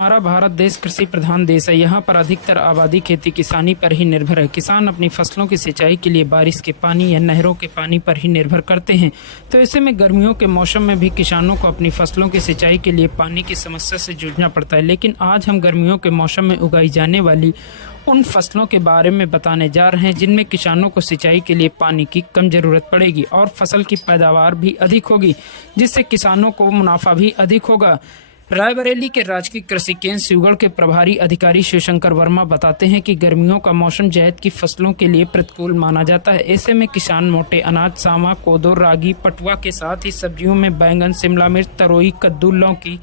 हमारा भारत देश कृषि प्रधान देश है। यहाँ पर अधिकतर आबादी खेती किसानी पर ही निर्भर है। किसान अपनी फसलों की सिंचाई के लिए बारिश के पानी या नहरों के पानी पर ही निर्भर करते हैं। तो ऐसे में गर्मियों के मौसम में भी किसानों को अपनी फसलों की सिंचाई के लिए पानी की समस्या से जूझना पड़ता है। लेकिन आज हम गर्मियों के मौसम में उगाई जाने वाली उन फसलों के बारे में बताने जा रहे हैं जिनमें किसानों को सिंचाई के लिए पानी की कम ज़रूरत पड़ेगी और फसल की पैदावार भी अधिक होगी, जिससे किसानों को मुनाफा भी अधिक होगा। रायबरेली के राजकीय कृषि केंद्र शिवगढ़ के प्रभारी अधिकारी शिवशंकर वर्मा बताते हैं कि गर्मियों का मौसम जायद की फसलों के लिए प्रतिकूल माना जाता है। ऐसे में किसान मोटे अनाज, सामा, कोदो, रागी, पटुआ के साथ ही सब्जियों में बैंगन, शिमला मिर्च, तरोई, कद्दू, लौकी,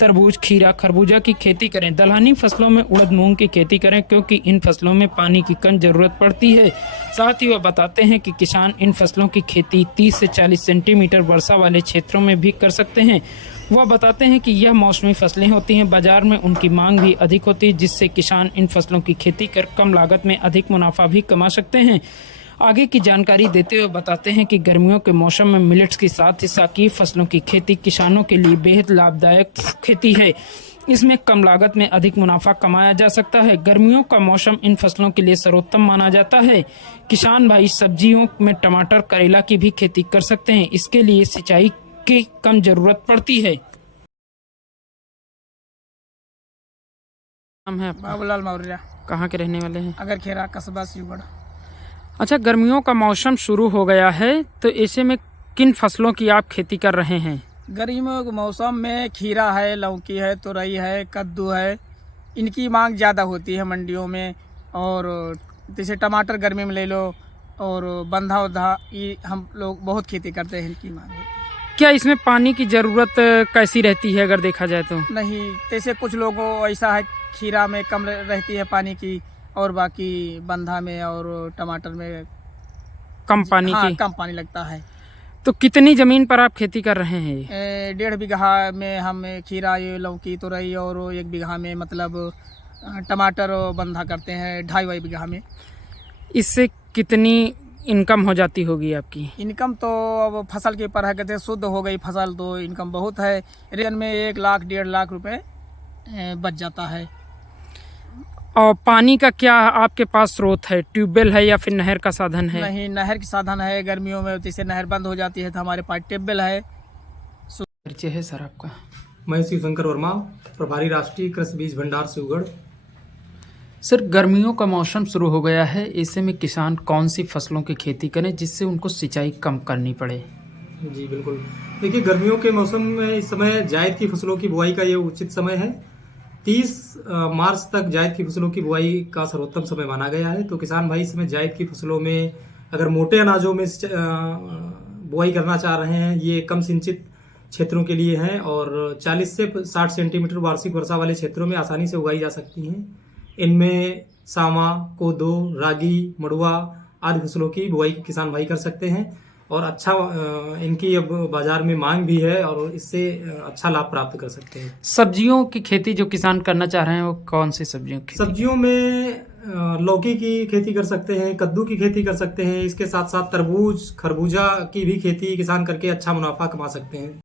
तरबूज, खीरा, खरबूजा की खेती करें। दलहनी फसलों में उड़द, मूंग की खेती करें क्योंकि इन फसलों में पानी की कम जरूरत पड़ती है। साथ ही वह बताते हैं कि किसान इन फसलों की खेती 30 से 40 सेंटीमीटर वर्षा वाले क्षेत्रों में भी कर सकते हैं। वह बताते हैं कि यह मौसमी फसलें होती हैं, बाजार में उनकी मांग भी अधिक होती है, जिससे किसान इन फसलों की खेती कर कम लागत में अधिक मुनाफा भी कमा सकते हैं। आगे की जानकारी देते हुए बताते हैं कि गर्मियों के मौसम में मिलेट्स के साथ ही साकी फसलों की खेती किसानों के लिए बेहद लाभदायक खेती है। इसमें कम लागत में अधिक मुनाफा कमाया जा सकता है। गर्मियों का मौसम इन फसलों के लिए सर्वोत्तम माना जाता है। किसान भाई सब्जियों में टमाटर, करेला की भी खेती कर सकते हैं। इसके लिए सिंचाई की कम जरूरत पड़ती है। नाम है आपका? बाबूलाल मौर्य। कहाँ के रहने वाले हैं? अगर खेरा कस्बा शिवगढ़। अच्छा, गर्मियों का मौसम शुरू हो गया है, तो ऐसे में किन फसलों की आप खेती कर रहे हैं? गर्मियों के मौसम में खीरा है, लौकी है, तुरई है, कद्दू है। इनकी मांग ज़्यादा होती है मंडियों में। और जैसे टमाटर गर्मी में ले लो, और बंधा उधा, ये हम लोग बहुत खेती करते हैं, इनकी मांग होती है। क्या इसमें पानी की ज़रूरत कैसी रहती है अगर देखा जाए तो? नहीं, जैसे कुछ लोगों ऐसा है, खीरा में कम रहती है पानी की, और बाकी बंधा में और टमाटर में कम पानी हाँ, की? कम पानी लगता है। तो कितनी ज़मीन पर आप खेती कर रहे हैं? 1.5 बीघा में हम खीरा, ये लौकी, तुरई, और 1 बीघा में मतलब टमाटर और बंधा करते हैं। 2.5 बीघा में। इससे कितनी इनकम हो जाती होगी आपकी? इनकम तो अब फसल के ऊपर है, कहते हैं शुद्ध हो गई फसल तो इनकम बहुत है। रेन में 1 लाख 1.5 लाख रुपए बच जाता है। और पानी का क्या आपके पास स्रोत है? ट्यूबवेल है या फिर नहर का साधन है? नहीं, नहर की साधन है। गर्मियों में जैसे नहर बंद हो जाती है तो हमारे पास ट्यूबवेल है। परिचय है सर आपका? मैं शिवशंकर वर्मा, प्रभारी राष्ट्रीय कृषि बीज भंडार शिवगढ़। सर, गर्मियों का मौसम शुरू हो गया है, ऐसे में किसान कौन सी फसलों की खेती करें जिससे उनको सिंचाई कम करनी पड़े? जी बिल्कुल, देखिए गर्मियों के मौसम में इस समय जायद की फसलों की बुआई का ये उचित समय है। 30 मार्च तक जायद की फसलों की बुआई का सर्वोत्तम समय माना गया है। तो किसान भाई इस समय जायद की फसलों में अगर मोटे अनाजों में बुआई करना चाह रहे हैं, ये कम सिंचित क्षेत्रों के लिए हैं और 40 से 60 सेंटीमीटर वार्षिक वर्षा वाले क्षेत्रों में आसानी से उगाई जा सकती हैं। इनमें सामा, कोदो, रागी, मड़ुआ आदि फसलों की बुआई किसान भाई कर सकते हैं और अच्छा इनकी अब बाजार में मांग भी है और इससे अच्छा लाभ प्राप्त कर सकते हैं। सब्जियों की खेती जो किसान करना चाह रहे हैं वो कौन सी सब्जियों की? सब्जियों में लौकी की खेती कर सकते हैं, कद्दू की खेती कर सकते हैं। इसके साथ साथ तरबूज, खरबूजा की भी खेती किसान करके अच्छा मुनाफा कमा सकते हैं।